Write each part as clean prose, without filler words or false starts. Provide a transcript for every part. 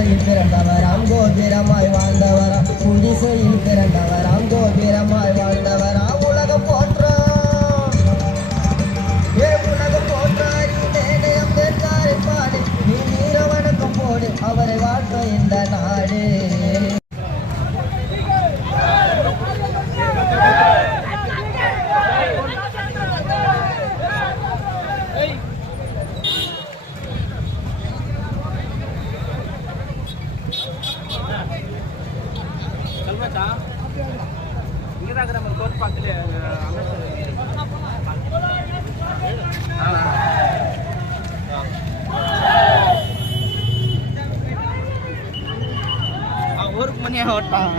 குடிசையில் பிறந்தவராம் கோபுரமாய் வாழ்ந்தவரா குடிசையில் பிறந்தவராம் கோபுரமாய் வாழ்ந்தவரா உலகம் போற்றாம் உலகம் போற்றாரி தேனே அம்பேத்கரை பாடு நீ வீர வணக்கம் போடு அவரை வாழ்த்த இந்த நாடு. ஊருக்கு மணியா ஓட்டான்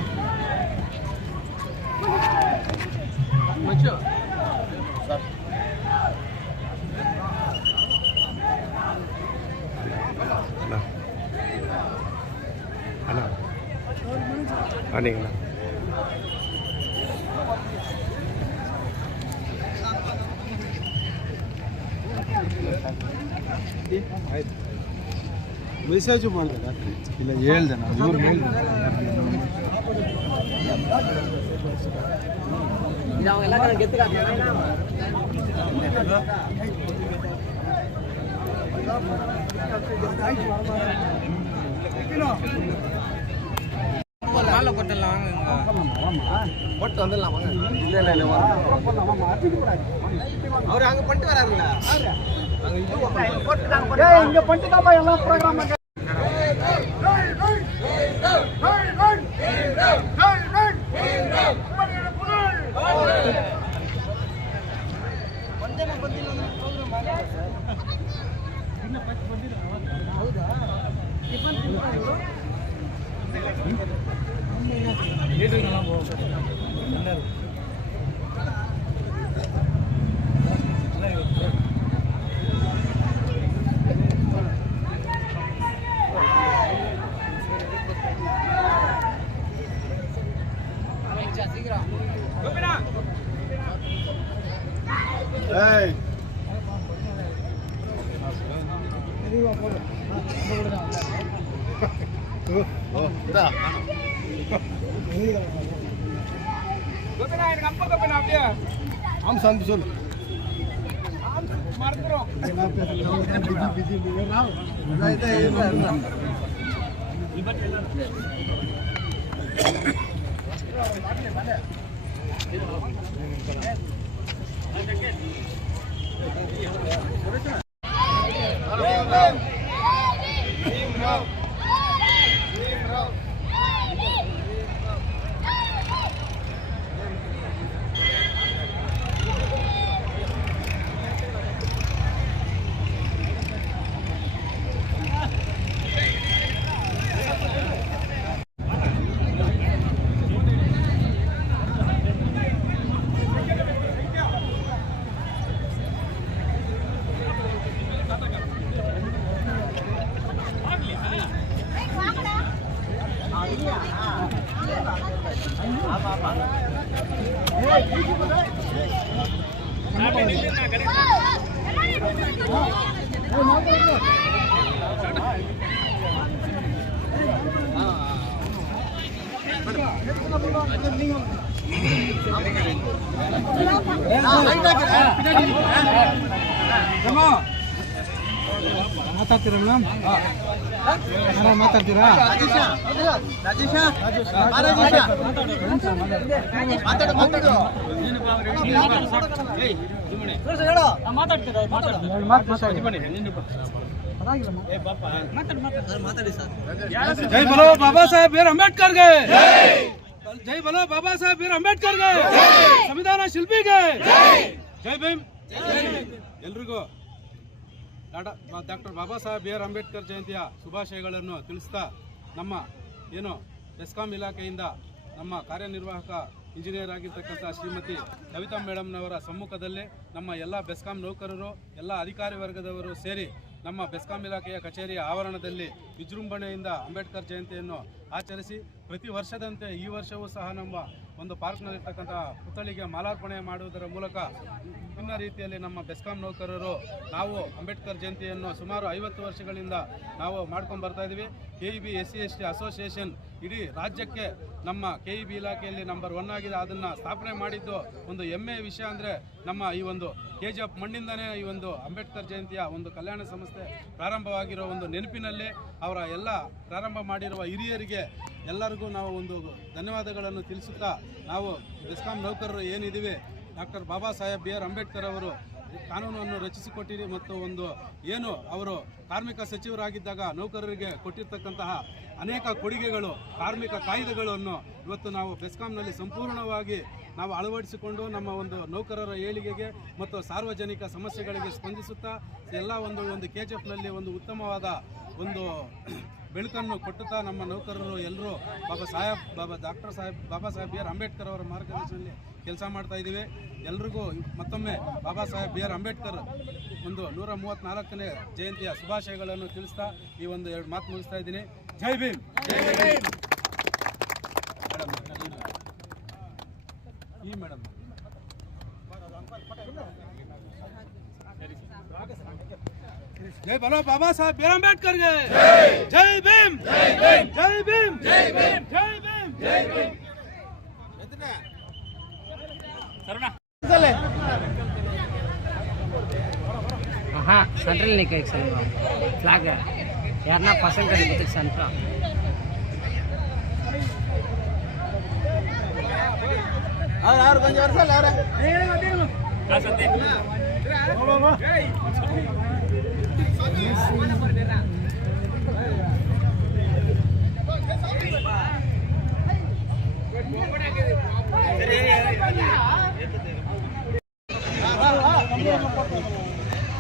அண்ணா ಮೆಸೇಜ್ ಮಾಡಿದೆ ಇಲ್ಲ ಹೇಳ್ದೆ ನಾನು ಇವ್ರು ಹೇಳ್ದೆ போட்டு வந்துடலாம் அவர் அங்க பண்ணிட்டு வராருங்களா இங்க பண்ணிட்டு எல்லாம் ப்ரோக்ராம் சொல்லு ಮಾತಾಡ್ತೀರಾ ಮೇಡಮ್ ಮಾತಾಡ್ತೀರಾ ಜೈ ಬಲೋ ಬಾಬಾ ಸಾಹೇಬ್ ಬಿ ಆರ್ ಅಂಬೇಡ್ಕರ್ ಗೆ ಜೈ ಬಲೋ ಬಾಬಾ ಸಾಹೇಬ್ ಬಿ ಆರ್ ಅಂಬೇಡ್ಕರ್ ಗೆ ಸಂವಿಧಾನ ಶಿಲ್ಪಿಗೆ ಜೈ ಭೀಮ್. ಎಲ್ರಿಗೂ ಡಾಕ್ಟರ್ ಬಾಬಾ ಸಾಹೇಬ್ ಬಿ ಆರ್ ಅಂಬೇಡ್ಕರ್ ಜಯಂತಿಯ ಶುಭಾಶಯಗಳನ್ನು ತಿಳಿಸ್ತಾ ನಮ್ಮ ಏನು ಬೆಸ್ಕಾಂ ಇಲಾಖೆಯಿಂದ ನಮ್ಮ ಕಾರ್ಯನಿರ್ವಾಹಕ ಇಂಜಿನಿಯರ್ ಆಗಿರ್ತಕ್ಕಂಥ ಶ್ರೀಮತಿ ಕವಿತಾ ಮೇಡಮ್ನವರ ಸಮ್ಮುಖದಲ್ಲಿ ನಮ್ಮ ಎಲ್ಲ ಬೆಸ್ಕಾಂ ನೌಕರರು ಎಲ್ಲ ಅಧಿಕಾರಿ ವರ್ಗದವರು ಸೇರಿ ನಮ್ಮ ಬೆಸ್ಕಾಂ ಇಲಾಖೆಯ ಕಚೇರಿಯ ಆವರಣದಲ್ಲಿ ವಿಜೃಂಭಣೆಯಿಂದ ಅಂಬೇಡ್ಕರ್ ಜಯಂತಿಯನ್ನು ಆಚರಿಸಿ ಪ್ರತಿ ವರ್ಷದಂತೆ ಈ ವರ್ಷವೂ ಸಹ ನಮ್ಮ ಒಂದು ಪಾರ್ಕ್ನಲ್ಲಿರ್ತಕ್ಕಂಥ ಪುತ್ಥಳಿಗೆ ಮಾಲಾರ್ಪಣೆ ಮಾಡುವುದರ ಮೂಲಕ ವಿಭಿನ್ನ ರೀತಿಯಲ್ಲಿ ನಮ್ಮ ಬೆಸ್ಕಾಂ ನೌಕರರು ನಾವು ಅಂಬೇಡ್ಕರ್ ಜಯಂತಿಯನ್ನು ಸುಮಾರು 50 ವರ್ಷಗಳಿಂದ ನಾವು ಮಾಡ್ಕೊಂಡು ಬರ್ತಾ ಇದ್ದೀವಿ. KEB SC/ST ಅಸೋಸಿಯೇಷನ್ ಇಡೀ ರಾಜ್ಯಕ್ಕೆ ನಮ್ಮ KEB ಇಲಾಖೆಯಲ್ಲಿ ನಂಬರ್ 1 ಆಗಿದೆ. ಅದನ್ನು ಸ್ಥಾಪನೆ ಮಾಡಿದ್ದು ಒಂದು ಹೆಮ್ಮೆಯ ವಿಷಯ ಅಂದರೆ ನಮ್ಮ ಈ ಒಂದು KGF ಮಣ್ಣಿಂದನೇ ಈ ಒಂದು ಅಂಬೇಡ್ಕರ್ ಜಯಂತಿಯ ಒಂದು ಕಲ್ಯಾಣ ಸಂಸ್ಥೆ ಪ್ರಾರಂಭವಾಗಿರೋ ಒಂದು ನೆನಪಿನಲ್ಲಿ ಅವರ ಎಲ್ಲ ಪ್ರಾರಂಭ ಮಾಡಿರುವ ಹಿರಿಯರಿಗೆ ಎಲ್ಲರಿಗೂ ನಾವು ಒಂದು ಧನ್ಯವಾದಗಳನ್ನು ತಿಳಿಸುತ್ತಾ, ನಾವು ಬೆಸ್ಕಾಂ ನೌಕರರು ಏನಿದ್ದೀವಿ, ಡಾಕ್ಟರ್ ಬಾಬಾ ಸಾಹೇಬ್ B.R. ಅಂಬೇಡ್ಕರ್ ಅವರು ಕಾನೂನನ್ನು ರಚಿಸಿಕೊಟ್ಟಿರಿ ಮತ್ತು ಒಂದು ಏನು ಅವರು ಕಾರ್ಮಿಕ ಸಚಿವರಾಗಿದ್ದಾಗ ನೌಕರರಿಗೆ ಕೊಟ್ಟಿರ್ತಕ್ಕಂತಹ ಅನೇಕ ಕೊಡುಗೆಗಳು, ಕಾರ್ಮಿಕ ಕಾಯ್ದೆಗಳನ್ನು ಇವತ್ತು ನಾವು ಬೆಸ್ಕಾಂನಲ್ಲಿ ಸಂಪೂರ್ಣವಾಗಿ ನಾವು ಅಳವಡಿಸಿಕೊಂಡು ನಮ್ಮ ಒಂದು ನೌಕರರ ಏಳಿಗೆಗೆ ಮತ್ತು ಸಾರ್ವಜನಿಕ ಸಮಸ್ಯೆಗಳಿಗೆ ಸ್ಪಂದಿಸುತ್ತಾ ಎಲ್ಲ ಒಂದು KGFನಲ್ಲಿ ಒಂದು ಉತ್ತಮವಾದ ಒಂದು ಬೆಳಕನ್ನು ಕೊಟ್ಟುತ್ತಾ ನಮ್ಮ ನೌಕರರು ಎಲ್ಲರೂ ಡಾಕ್ಟರ್ ಬಾಬಾ ಸಾಹೇಬ್ B.R. ಅಂಬೇಡ್ಕರ್ ಅವರ ಮಾರ್ಗದರ್ಶನದಲ್ಲಿ ಕೆಲಸ ಮಾಡ್ತಾ ಇದ್ದೀವಿ. ಎಲ್ರಿಗೂ ಮತ್ತೊಮ್ಮೆ ಬಾಬಾ ಸಾಹೇಬ್ B.R. ಅಂಬೇಡ್ಕರ್ ಒಂದು 134ನೇ ಜಯಂತಿಯ ಶುಭಾಶಯಗಳನ್ನು ತಿಳಿಸ್ತಾ ಈ ಒಂದು 2 ಮಾತು ಮುಗಿಸ್ತಾ ಇದ್ದೀನಿ. ಜೈ ಭೀಮ್. ಈ ಮೇಡಮ್ ಜೈ ಬಲೋ ಬಾಬಾ ಸಾಹೇಬ್ B.R. ಅಂಬೇಡ್ಕರ್ಗೆ ಜೈ ಭೀಮ್. ಜೈ ಭೀಮ್. ಜೈ ಭೀಮ್. ಜೈ ಭೀಮ್. ಜೈ ಭೀಮ್. हाँ सेंट्रल नहीं कहीं सर फ्लैग है यार ना पसंद करेंगे तो सेंट्रल और கொஞ்சம் வருஷம் லார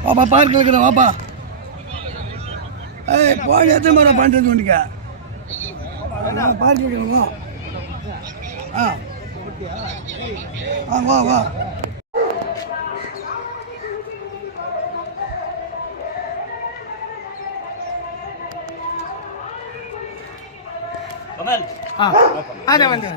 பாப்பா பார்க்கில் இருக்கிற வாப்பா. ஏய் போய் எத்தனை முறை பண்ணுறது உனக்கு? பார்க்கில் இருக்கிறோம். வா வா. ஆ அதை வந்து